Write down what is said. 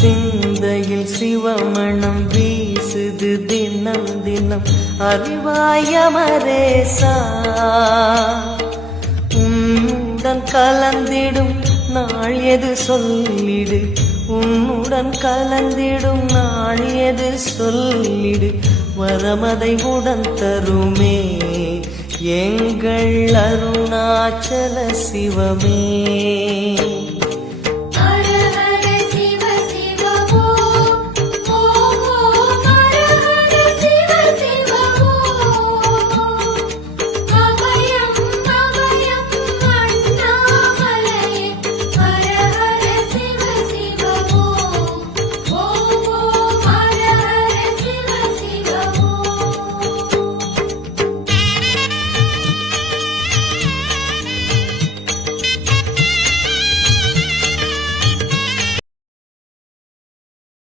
சிந்தையில் சிவமணம் வீசுது தினம் தினம் அறிவாயமரேசா உன்னுடன் கலந்திடும் நாள் எது சொல்லிடு உன்னுடன் கலந்திடும் நாள் எது சொல்லிடு வரமதை உடன் தருமே எங்கள் அருணாச்சல சிவமே.